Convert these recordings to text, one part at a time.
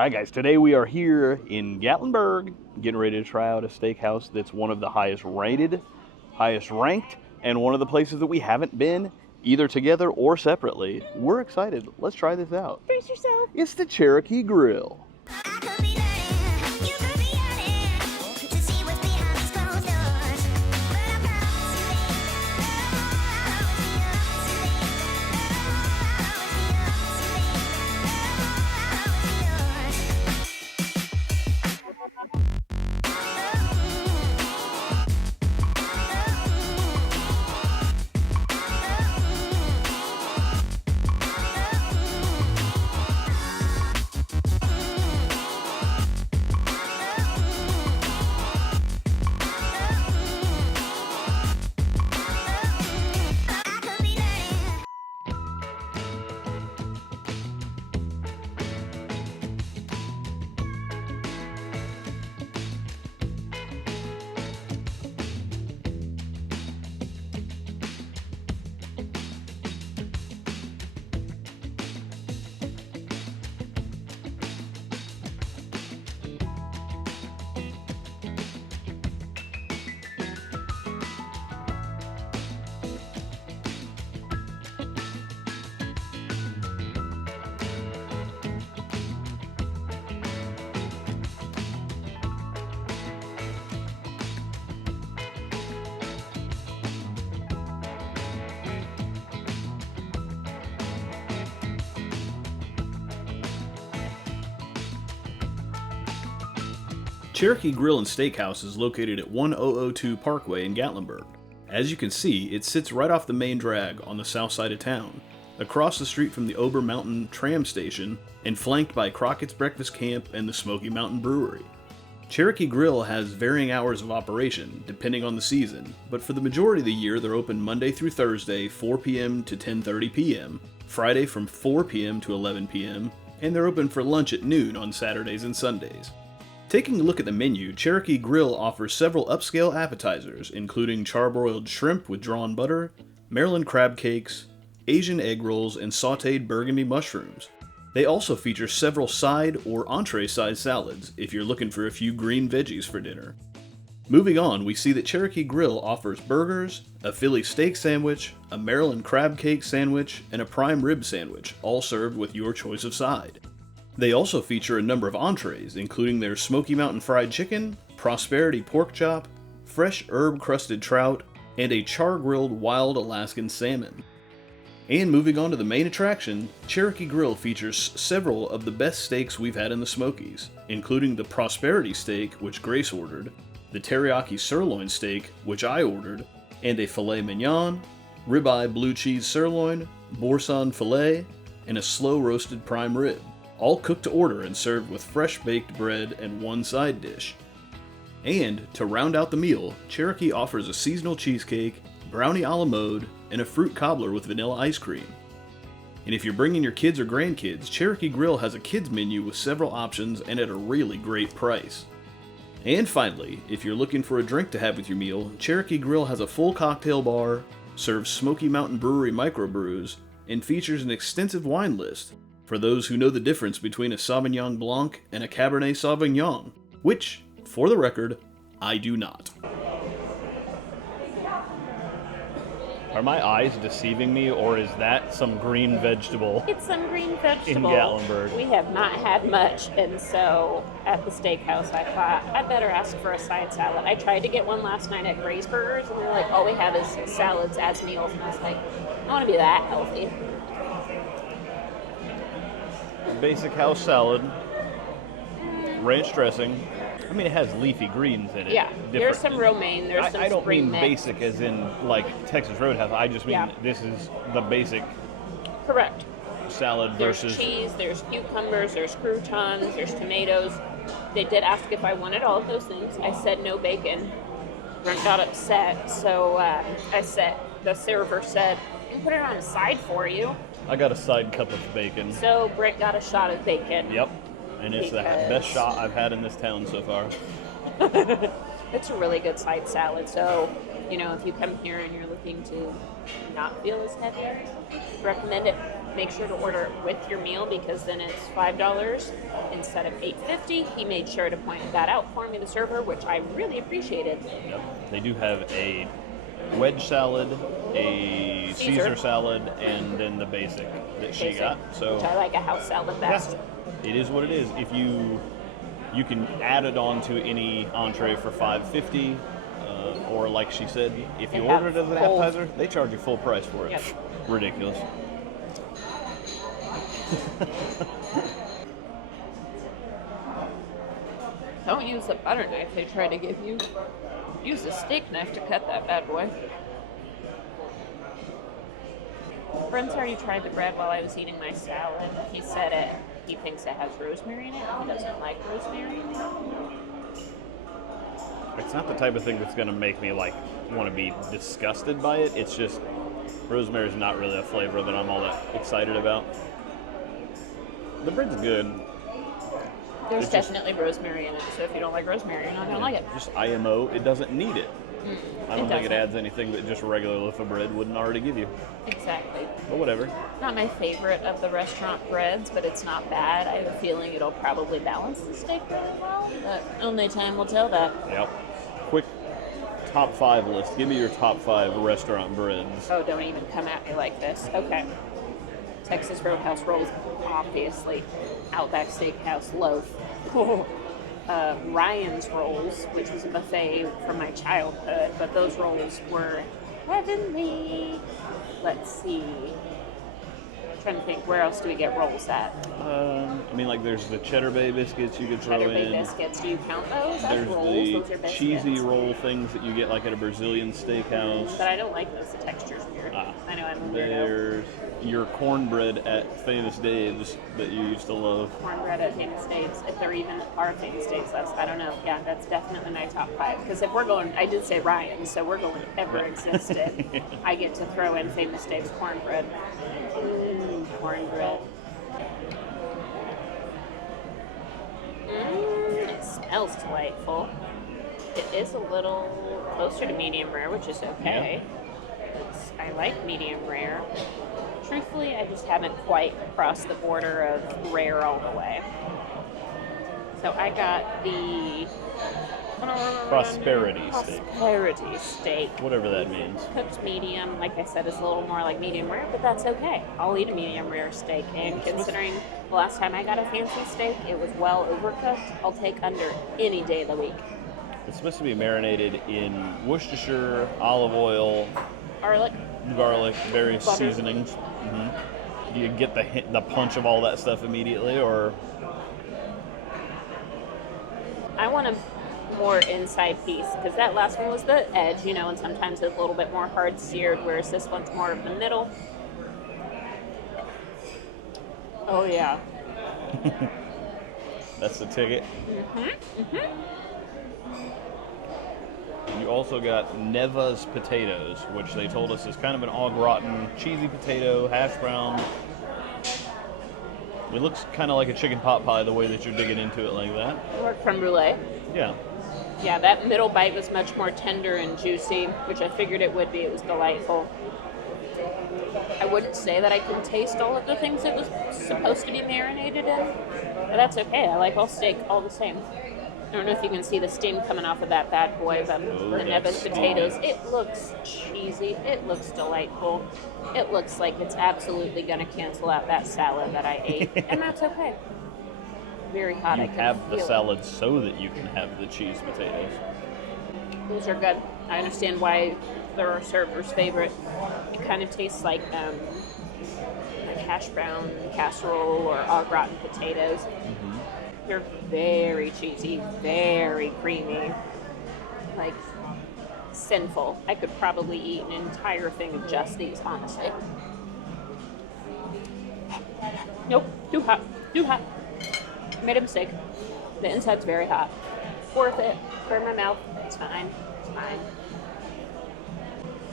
Alright guys, today we are here in Gatlinburg, getting ready to try out a steakhouse that's one of the highest rated, highest ranked, and one of the places that we haven't been, either together or separately. We're excited. Let's try this out. Brace yourself. It's the Cherokee Grill. Cherokee Grill and Steakhouse is located at 1002 Parkway in Gatlinburg. As you can see, it sits right off the main drag on the south side of town, across the street from the Ober Mountain tram station, and flanked by Crockett's Breakfast Camp and the Smoky Mountain Brewery. Cherokee Grill has varying hours of operation, depending on the season, but for the majority of the year they're open Monday through Thursday, 4 p.m. to 10:30 p.m., Friday from 4 p.m. to 11 p.m., and they're open for lunch at noon on Saturdays and Sundays. Taking a look at the menu, Cherokee Grill offers several upscale appetizers, including charbroiled shrimp with drawn butter, Maryland crab cakes, Asian egg rolls, and sautéed burgundy mushrooms. They also feature several side or entree-sized salads if you're looking for a few green veggies for dinner. Moving on, we see that Cherokee Grill offers burgers, a Philly steak sandwich, a Maryland crab cake sandwich, and a prime rib sandwich, all served with your choice of side. They also feature a number of entrees, including their Smoky Mountain fried chicken, Prosperity pork chop, fresh herb-crusted trout, and a char-grilled wild Alaskan salmon. And moving on to the main attraction, Cherokee Grill features several of the best steaks we've had in the Smokies, including the Prosperity steak, which Grace ordered, the Teriyaki sirloin steak, which I ordered, and a filet mignon, ribeye blue cheese sirloin, boursin filet, and a slow-roasted prime rib, all cooked to order and served with fresh baked bread and one side dish. And, to round out the meal, Cherokee offers a seasonal cheesecake, brownie a la mode, and a fruit cobbler with vanilla ice cream. And if you're bringing your kids or grandkids, Cherokee Grill has a kids menu with several options and at a really great price. And finally, if you're looking for a drink to have with your meal, Cherokee Grill has a full cocktail bar, serves Smoky Mountain Brewery microbrews, and features an extensive wine list for those who know the difference between a Sauvignon Blanc and a Cabernet Sauvignon, which, for the record, I do not. Are my eyes deceiving me, or is that some green vegetable? It's some green vegetable. In Gatlinburg. We have not had much, and so at the steakhouse I thought I'd better ask for a side salad. I tried to get one last night at Grace Burgers, and they're like, all we have is salads as meals, and I was like, I want to be that healthy. Basic house salad, ranch dressing. I mean, it has leafy greens in it. Yeah, there's some romaine, there's some I don't spring mean mix. basic as in like Texas Roadhouse. I just mean This is the basic Correct. salad versus... There's cheese, there's cucumbers, there's croutons, there's tomatoes. They did ask if I wanted all of those things. I said no bacon. Brent got upset, so the server said, I can put it on the side for you. I got a side cup of bacon. So Brent got a shot of bacon. Yep. And it's the best shot I've had in this town so far. It's a really good side salad. So, if you come here and you're looking to not feel as heavy, recommend it. make sure to order it with your meal because then it's $5 instead of $8.50. He made sure to point that out for me, the server, which I really appreciated. Yep. They do have a wedge salad, a Caesar salad, and then the basic that she got. So which I like a house salad best. Yeah, it is what it is. If you can add it on to any entree for $5.50, or like she said, if you order it as an appetizer, they charge you full price for it. Yep. Ridiculous. Don't use the butter knife they try to give you. Use a steak knife to cut that bad boy. Brent's already tried the bread while I was eating my salad. He said he thinks it has rosemary in it. He doesn't like rosemary. It's not the type of thing that's going to make me want to be disgusted by it. It's just rosemary is not really a flavor that I'm all that excited about. The bread's good. There's definitely rosemary in it, so if you don't like rosemary, you're not going to like it. Just IMO, it doesn't need it. I don't think it doesn't. adds anything that just a regular loaf of bread wouldn't already give you. Exactly. But whatever. Not my favorite of the restaurant breads, but it's not bad. I have a feeling it'll probably balance the steak really well, but only time will tell that. Yep. Quick top 5 list. Give me your top 5 restaurant breads. Oh, don't even come at me like this. Okay. Texas Roadhouse rolls, obviously. Outback Steakhouse loaf. Ryan's rolls, which was a buffet from my childhood, but those rolls were heavenly. Let's see. I'm trying to think, where else do we get rolls at? There's the Cheddar Bay biscuits you could throw in. Cheddar Bay biscuits, do you count those as There's rolls? the Those are biscuits. cheesy roll things that you get at a Brazilian steakhouse. But I don't like those. The texture's weird. I know I'm a weirdo. There's your cornbread at Famous Dave's that you used to love. Cornbread at Famous Dave's, if there even are Famous Dave's left, I don't know. Yeah, that's definitely my top 5. Because if we're going, I did say Ryan, so we're going ever existed. I get to throw in Famous Dave's cornbread. Cornbread. It smells delightful. It is a little closer to medium rare, which is okay. I like medium rare. Truthfully, I just haven't quite crossed the border of rare all the way. So I got the Prosperity steak. Whatever that means. Cooked medium, like I said, is a little more like medium rare, but that's okay. I'll eat a medium rare steak. And considering the last time I got a fancy steak, it was well overcooked, I'll take under any day of the week. It's supposed to be marinated in Worcestershire, olive oil, garlic, various butter. seasonings. Do you get the punch of all that stuff immediately, or? I want a more inside piece because that last one was the edge, and sometimes it's a little bit more hard seared, whereas this one's more of the middle. Oh yeah. That's the ticket. You also got Neva's potatoes, which they told us is kind of an au gratin, cheesy potato, hash brown. It looks kind of like a chicken pot pie the way that you're digging into it like that. Or creme brulee. Yeah. Yeah, that middle bite was much more tender and juicy, which I figured it would be. It was delightful. I wouldn't say that I can taste all of the things it was supposed to be marinated in, but that's okay. I like all steak all the same. I don't know if you can see the steam coming off of that bad boy, but the Neva's potatoes, it looks cheesy. It looks delightful. It looks like it's absolutely going to cancel out that salad that I ate, and that's okay. Very hot. You I can have the feel salad so that you can have the cheese potatoes. Those are good. I understand why they're our server's favorite. It kind of tastes like hash brown casserole or au gratin potatoes. They're very cheesy, very creamy, like sinful. I could probably eat an entire thing of just these, honestly. Nope, too hot, too hot. Made a mistake. The inside's very hot. Worth it. Burn my mouth. It's fine. It's fine.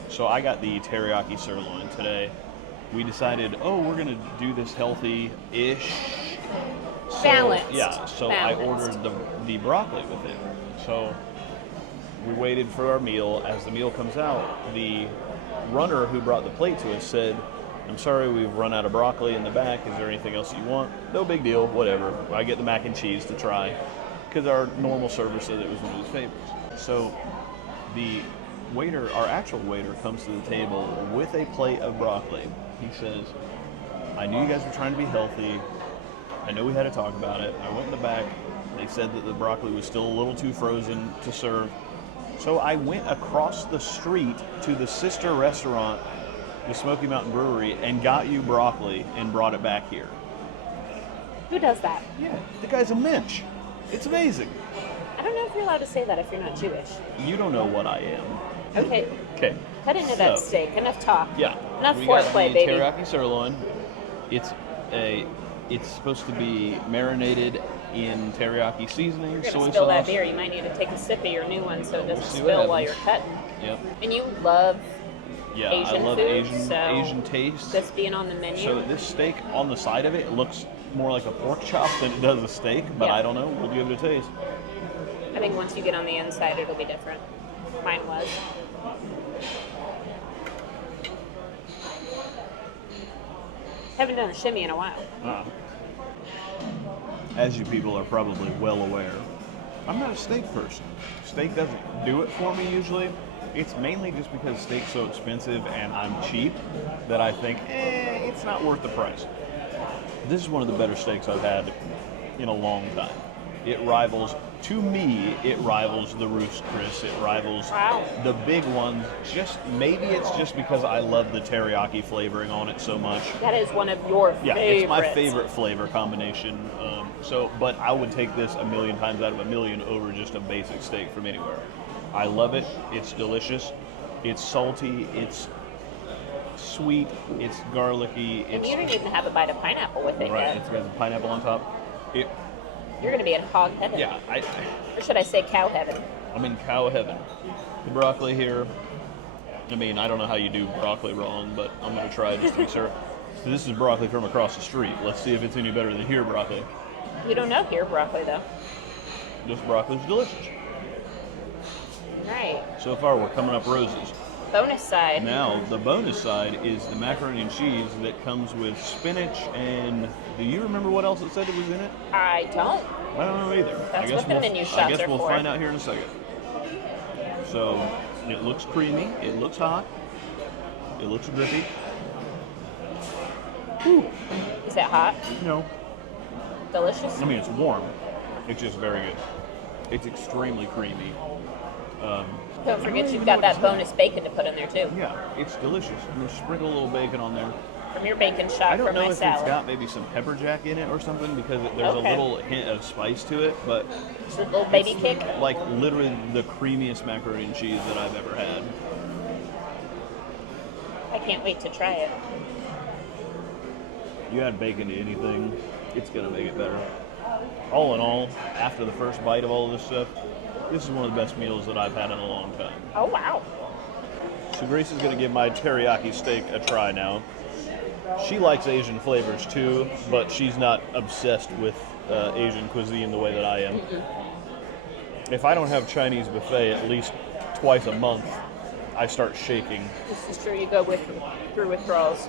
So I got the teriyaki sirloin today. We decided, we're going to do this healthy-ish. Balanced. Yeah, so Balanced. I ordered the broccoli with it. So we waited for our meal. As the meal comes out, the runner who brought the plate to us said, I'm sorry, we've run out of broccoli in the back. Is there anything else you want? No big deal, whatever. I get the mac and cheese to try because our normal server said it was one of his favorites. So the waiter, our actual waiter, comes to the table with a plate of broccoli. He says, I knew you guys were trying to be healthy. I know we had to talk about it. I went in the back. They said that the broccoli was still a little too frozen to serve. So I went across the street to the sister restaurant, the Smoky Mountain Brewery, and got you broccoli and brought it back here. Who does that? Yeah, the guy's a mensch. It's amazing. I don't know if you're allowed to say that if you're not Jewish. You don't know what I am. Okay. Okay. Cut into that steak. Enough talk. Yeah. Enough we foreplay, got the baby. Teriyaki sirloin. It's supposed to be marinated in teriyaki seasoning, You're soy going to spill that sauce. beer. You might need to take a sip of your new one so it doesn't see what spill while you're happens. cutting. Yep. And you love Yeah, Asian I love food, Asian taste. this being on the menu. So this steak on the side of it looks more like a pork chop than it does a steak, but Yeah. I don't know. We'll give it a taste. I think once you get on the inside, it'll be different. Mine was. Haven't done a shimmy in a while. As you people are probably well aware, I'm not a steak person. Steak doesn't do it for me usually. It's mainly just because steak's so expensive and I'm cheap that I think, it's not worth the price. This is one of the better steaks I've had in a long time. It rivals, to me, it rivals the Roost Chris. It rivals the big ones. Maybe it's just because I love the teriyaki flavoring on it so much. That is one of your favorites. Yeah, it's my favorite flavor combination. But I would take this a million times out of a million over just a basic steak from anywhere. I love it. It's delicious. It's salty. It's sweet. It's garlicky. And you didn't even have a bite of pineapple with it right. yet. It's got the pineapple on top. You're going to be in hog heaven. Yeah. Or should I say cow heaven? I'm in cow heaven. The broccoli here. I mean, I don't know how you do broccoli wrong, but I'm going to try just to be sure. So this is broccoli from across the street. Let's see if it's any better than here broccoli. You don't know here broccoli, though. This broccoli's delicious. Right. So far, we're coming up roses. Bonus side. Now, the bonus side is the macaroni and cheese that comes with spinach and... Do you remember what else it said it was in it? I don't. I don't know either. That's what the menu shots I guess are we'll for. find out here in a second. So, it looks creamy. It looks hot. It looks drippy. Whew. Is that hot? No. Delicious? I mean, it's warm. It's just very good. It's extremely creamy. Don't forget you've got that bonus bacon to put in there, too. Yeah, it's delicious. I'm going to sprinkle a little bacon on there. From your bacon shot I don't for know my if salad. it's got maybe some pepper jack in it or something because there's a little hint of spice to it, but It's a little baby kick. like literally the creamiest macaroni and cheese that I've ever had. I can't wait to try it. You add bacon to anything, it's gonna make it better. All in all, after the first bite of all of this stuff, this is one of the best meals that I've had in a long time. Oh, wow. So Grace is gonna give my teriyaki steak a try now. She likes Asian flavors too, but she's not obsessed with Asian cuisine the way that I am. If I don't have Chinese buffet at least twice a month, I start shaking. This is true. You go through withdrawals.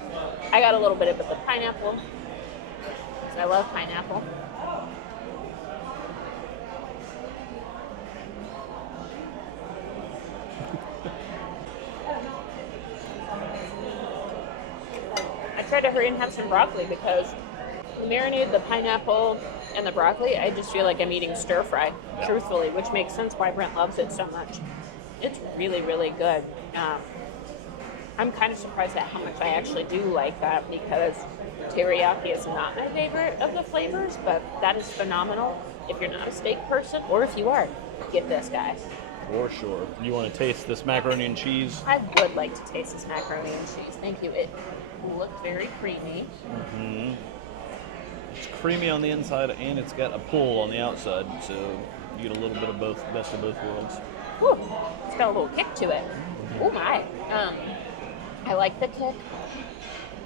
I got a little bit of the pineapple. 'Cause I love pineapple. I tried to hurry and have some broccoli because the marinade, the pineapple, and the broccoli, I just feel like I'm eating stir fry, truthfully, which makes sense why Brent loves it so much. It's really, really good. I'm kind of surprised at how much I actually do like that because teriyaki is not my favorite of the flavors, but that is phenomenal. If you're not a steak person, or if you are, get this, guys. For sure. You want to taste this macaroni and cheese? I would like to taste this macaroni and cheese. Thank you. It looked very creamy. Mm-hmm. It's creamy on the inside and it's got a pull on the outside, so you get a little bit of both, best of both worlds. Whew, it's got a little kick to it. Oh my. I like the kick.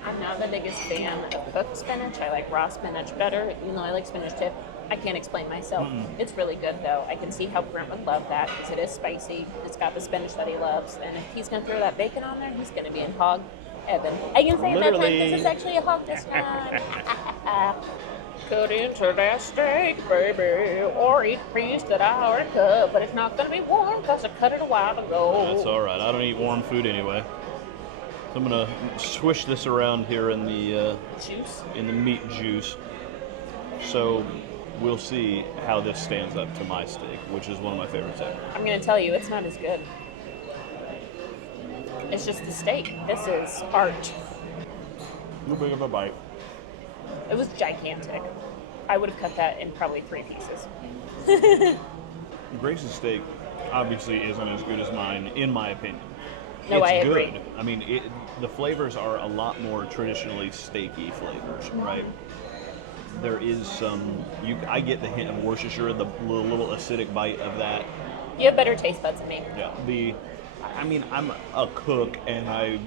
I'm not the biggest fan of cooked spinach. I like raw spinach better, even though I like spinach too. I can't explain myself. It's really good though. I can see how Brent would love that because it is spicy. It's got the spinach that he loves, and if he's gonna throw that bacon on there, he's gonna be in hog Evan. I can say that time Literally. because it's actually a hog this time. Cut into that steak, baby, or eat a piece that I already cut, but it's not going to be warm because I cut it a while ago. That's all right. I don't eat warm food anyway. So I'm gonna swish this around here in the Juice. in the meat juice. So we'll see how this stands up to my steak, which is one of my favorites ever. I'm going to tell you, it's not as good. It's just the steak. This is art. No big of a bite. It was gigantic. I would have cut that in probably 3 pieces. Grace's steak obviously isn't as good as mine, in my opinion. No, It's I good. agree. I mean, the flavors are a lot more traditionally steaky flavors, right? There is some. I get the hint of Worcestershire, the little acidic bite of that. You have better taste buds than me. Yeah. I mean, I'm a cook and I,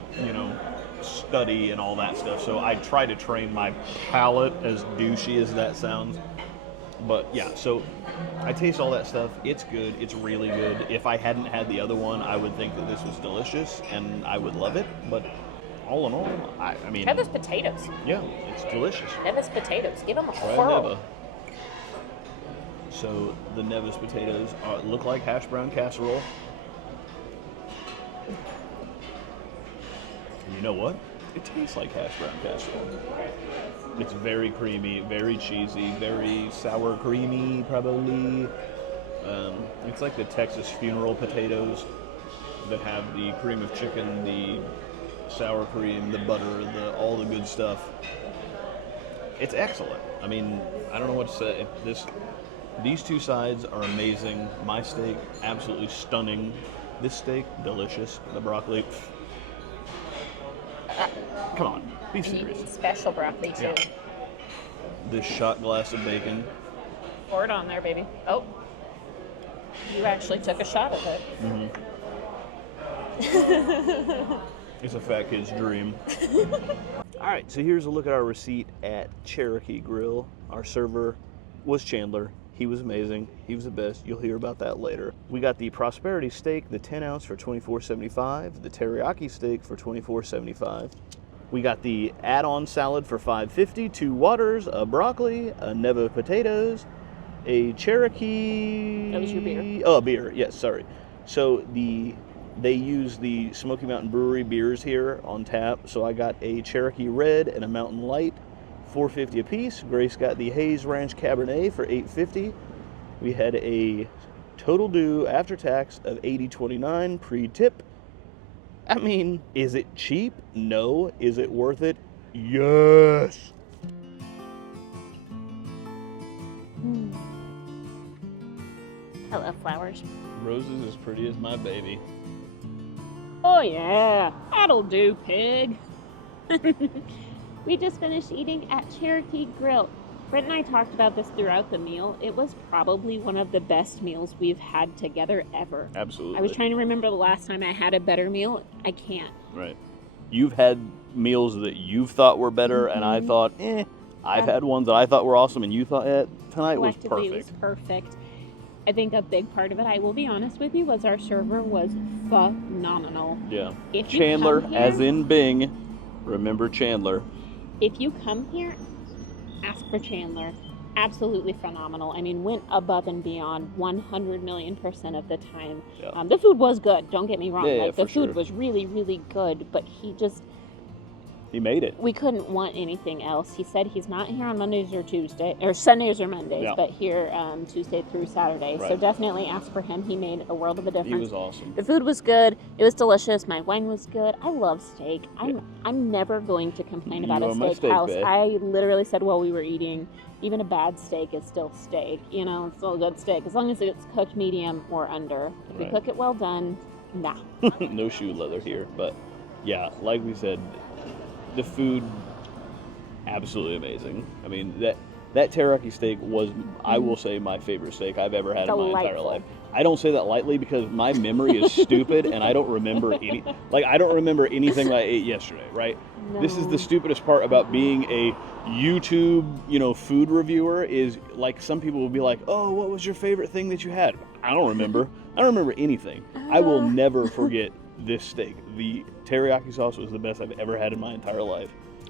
study and all that stuff. So I try to train my palate, as douchey as that sounds. But yeah, so I taste all that stuff. It's good. It's really good. If I hadn't had the other one, I would think that this was delicious and I would love it. But all in all, I mean... Neva's potatoes. Yeah, it's delicious. Neva's potatoes. Give them a Try whirl. Neva. So the Neva's potatoes look like hash brown casserole. You know what? It tastes like hash brown casserole. It's very creamy, very cheesy, very sour creamy, probably. It's like the Texas funeral potatoes that have the cream of chicken, the sour cream, the butter, all the good stuff. It's excellent. I mean, I don't know what to say. These two sides are amazing. My steak, absolutely stunning. This steak, delicious. The broccoli, come on, be serious. Special broccoli too. Yeah. This shot glass of bacon. Pour it on there, baby. Oh, you actually took a shot of it. Mm-hmm. It's a fat kid's dream. All right, so here's a look at our receipt at Cherokee Grill. Our server was Chandler. He was amazing. He was the best. You'll hear about that later. We got the Prosperity steak, the 10 ounce for $24.75. The Teriyaki steak for $24.75. We got the add-on salad for $5.50. 2 waters, a broccoli, a Neva potatoes, a Cherokee. That was your beer. Oh, a beer. Yes, sorry. So they use the Smoky Mountain Brewery beers here on tap. So I got a Cherokee Red and a Mountain Light. $4.50 a piece. Grace got the Hayes Ranch Cabernet for $8.50. We had a total due after tax of $80.29 pre-tip. I mean, is it cheap? No. Is it worth it? Yes. I love flowers. Roses as pretty as my baby. Oh yeah, that'll do, pig. We just finished eating at Cherokee Grill. Brent and I talked about this throughout the meal. It was probably one of the best meals we've had together ever. Absolutely. I was trying to remember the last time I had a better meal. I can't. Right. You've had meals that you've thought were better, and I thought, I've had ones that I thought were awesome, and you thought, tonight was Collectively, perfect. it was perfect. I think a big part of it, I will be honest with you, was our server was phenomenal. Yeah. If you Chandler, come here- as in Bing. Remember Chandler. If you come here, ask for Chandler. Absolutely phenomenal. I mean, went above and beyond 100 million% of the time. Yeah. The food was good. Don't get me wrong. Yeah, the for food sure. was really, really good. But He made it. we couldn't want anything else. He said he's not here on Mondays or Tuesdays, or Sundays or Mondays, Yeah. but here Tuesday through Saturday. So Right. definitely ask for him. He made a world of a difference. He was awesome. The food was good. It was delicious. My wine was good. I love steak. I'm never going to complain about You a are my steak steakhouse. bae. I literally said while we were eating, even a bad steak is still steak. It's still a good steak as long as it's cooked medium or under. If we Right. cook it well done, nah. No shoe leather here, but yeah, like we said, the food absolutely amazing. I mean, that teriyaki steak was, I will say, my favorite steak I've ever had in my entire Delightful. life. I don't say that lightly because my memory is stupid and I don't remember I don't remember anything that I ate yesterday, right? This is the stupidest part about being a YouTube, food reviewer is like some people will be like, "Oh, what was your favorite thing that you had?" I don't remember. I don't remember anything. I will never forget this steak. The teriyaki sauce was the best I've ever had in my entire life.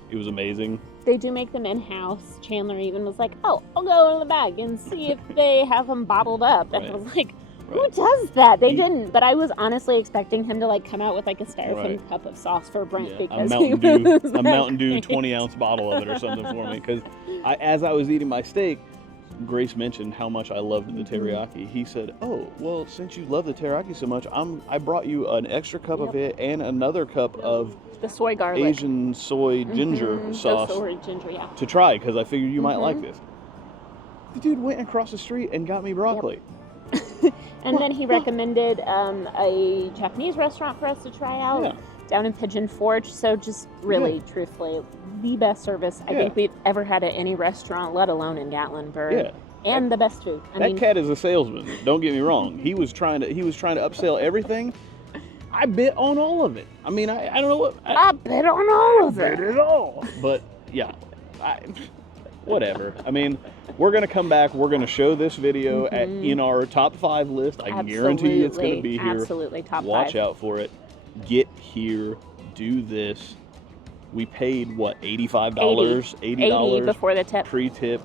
It was amazing. They do make them in-house. Chandler even was like, oh, I'll go in the back and see if they have them bottled up. And I was like, who does that? They didn't. But I was honestly expecting him to like come out with like a styrofoam cup of sauce for Brent because a Mountain Dew 20-ounce bottle of it or something for me. Because as I was eating my steak, Grace mentioned how much I loved the teriyaki. He said, oh, well, since you love the teriyaki so much, I brought you an extra cup of it and another cup of the soy garlic. Asian soy ginger sauce to try, because I figured you might like this. The dude went across the street and got me broccoli. And then he recommended a Japanese restaurant for us to try out down in Pigeon Forge. So just really, truthfully, the best service I think we've ever had at any restaurant, let alone in Gatlinburg. Yeah. And the best food. I mean, cat is a salesman. Don't get me wrong. He was trying to upsell everything. I bit on all of it. I mean, I don't know what. I bit on all of it. I bit it all. But yeah, whatever. I mean, we're gonna come back. We're gonna show this video in our top 5 list. I guarantee you it's gonna be here. Absolutely, top 5. Watch out for it. Get here. Do this. We paid what, $85? $80 before the tip. Pre-tip.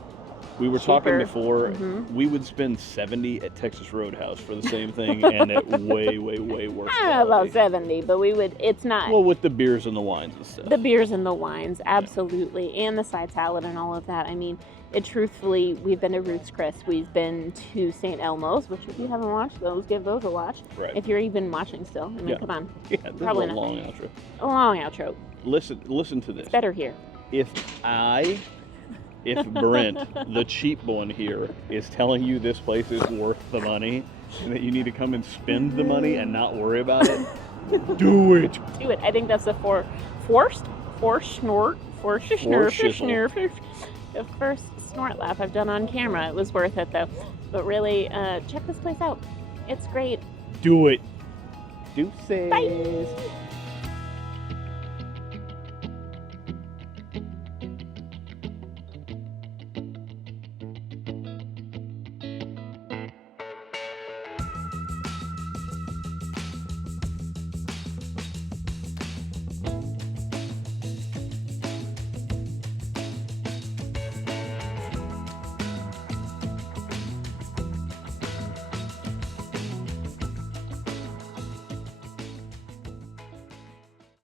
We were talking before, we would spend $70 at Texas Roadhouse for the same thing, and at way, way, way worse quality. I don't know about 70, but we would, it's not. Well, with the beers and the wines and stuff. The beers and the wines, absolutely, and the side salad and all of that. I mean, truthfully, we've been to Ruth's Chris, we've been to St. Elmo's, which if you haven't watched those, give those a watch. Right. If you're even watching still. I mean, come on. Yeah, this probably is a long outro. A long outro. Listen to this. It's better here. If Brent, the cheap one here, is telling you this place is worth the money and that you need to come and spend the money and not worry about it, do it. Do it. I think that's the first snort laugh I've done on camera. It was worth it though. But really, check this place out. It's great. Do it. Deuces. Bye.